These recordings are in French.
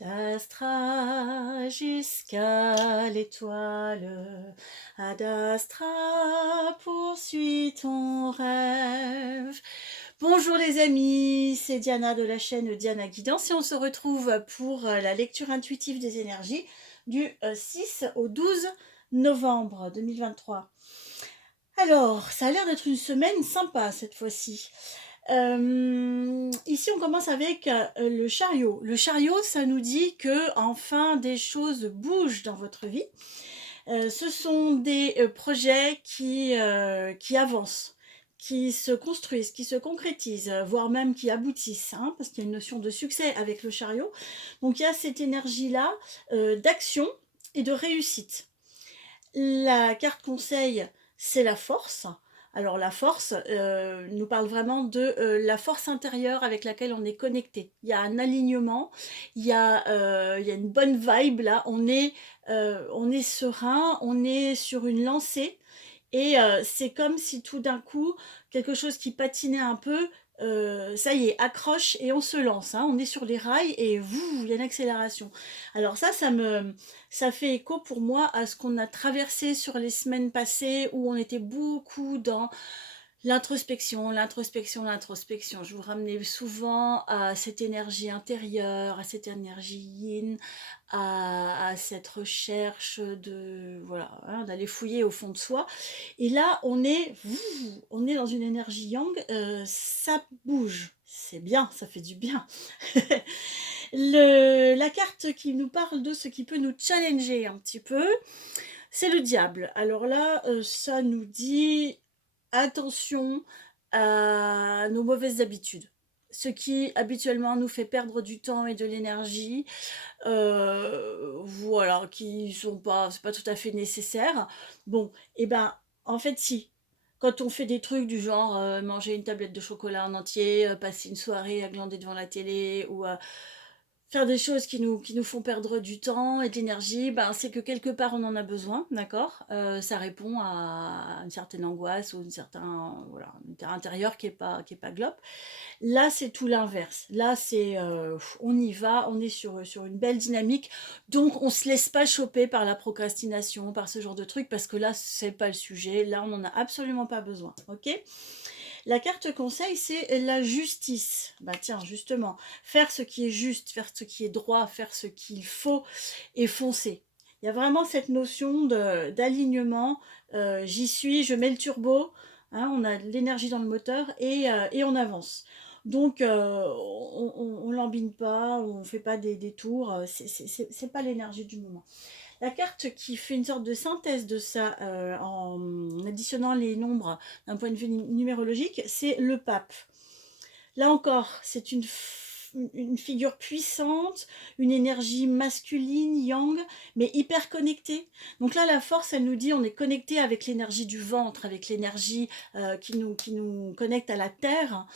Ad astra jusqu'à l'étoile, Ad astra poursuis ton rêve. Bonjour les amis, c'est Diana de la chaîne Diana Guidance et on se retrouve pour la lecture intuitive des énergies du 6 au 12 novembre 2023. Alors, ça a l'air d'être une semaine sympa cette fois-ci. Ici, on commence avec le chariot. Le chariot, ça nous dit que enfin des choses bougent dans votre vie. Ce sont des projets qui avancent, qui se construisent, qui se concrétisent, voire même qui aboutissent, hein, parce qu'il y a une notion de succès avec le chariot. Donc, il y a cette énergie-là d'action et de réussite. La carte conseil, c'est la force. Alors la force nous parle vraiment de la force intérieure avec laquelle on est connecté. Il y a un alignement, il y a une bonne vibe là, on est serein, on est sur une lancée et c'est comme si tout d'un coup, quelque chose qui patinait un peu, ça y est, accroche et on se lance, hein. On est sur les rails et il y a une accélération. Alors ça fait écho pour moi à ce qu'on a traversé sur les semaines passées où on était beaucoup dans l'introspection, l'introspection, l'introspection. Je vous ramenais souvent à cette énergie intérieure, à cette énergie yin, à cette recherche de voilà, hein, d'aller fouiller au fond de soi. Et là, on est dans une énergie yang, ça bouge. C'est bien, ça fait du bien. La carte qui nous parle de ce qui peut nous challenger un petit peu, c'est le diable. Alors là, ça nous dit attention à nos mauvaises habitudes. Ce qui habituellement nous fait perdre du temps et de l'énergie, voilà, qui sont pas, c'est pas tout à fait nécessaire. Bon, et ben, en fait, si. Quand on fait des trucs du genre manger une tablette de chocolat en entier, passer une soirée à glander devant la télé ou faire des choses qui nous font perdre du temps et de l'énergie, ben, c'est que quelque part on en a besoin, d'accord. Ça répond à une certaine angoisse ou une certain voilà, un intérieur qui est pas globe. Là, c'est tout l'inverse. Là, c'est on y va, on est sur une belle dynamique. Donc, on se laisse pas choper par la procrastination, par ce genre de truc, parce que là, c'est pas le sujet. Là, on n'en a absolument pas besoin. Ok. La carte conseil, c'est la justice. Bah tiens, justement, faire ce qui est juste, faire ce qui est droit, faire ce qu'il faut et foncer. Il y a vraiment cette notion d'alignement. J'y suis, je mets le turbo, hein, on a de l'énergie dans le moteur et on avance. Donc, on lambine pas, on fait pas des détours, c'est pas l'énergie du moment. La carte qui fait une sorte de synthèse de ça en additionnant les nombres d'un point de vue numérologique, c'est le pape. Là encore, c'est une figure puissante, une énergie masculine, yang, mais hyper connectée. Donc là, la force, elle nous dit, on est connecté avec l'énergie du ventre, avec l'énergie qui nous connecte à la terre.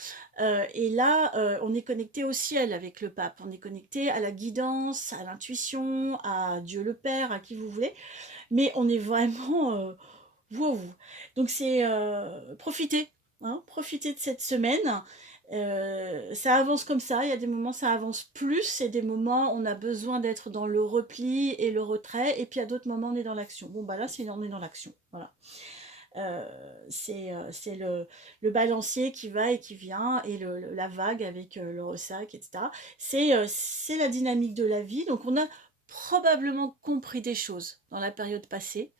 Et là, on est connecté au ciel avec le pape. On est connecté à la guidance, à l'intuition, à Dieu le Père, à qui vous voulez. Mais on est vraiment... wow. Donc c'est profiter, hein, profiter de cette semaine. Ça avance comme ça, il y a des moments ça avance plus et des moments on a besoin d'être dans le repli et le retrait et puis à d'autres moments on est dans l'action. Bon bah là on est dans l'action, voilà. C'est le balancier qui va et qui vient et la vague avec le ressac, etc. C'est la dynamique de la vie, donc on a probablement compris des choses dans la période passée,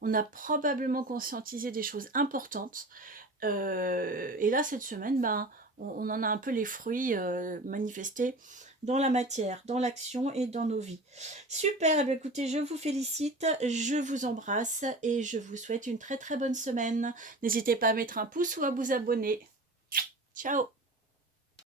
on a probablement conscientisé des choses importantes. Et là, cette semaine, ben, on en a un peu les fruits manifestés dans la matière, dans l'action et dans nos vies. Super, eh bien, écoutez, je vous félicite, je vous embrasse et je vous souhaite une très très bonne semaine. N'hésitez pas à mettre un pouce ou à vous abonner. Ciao!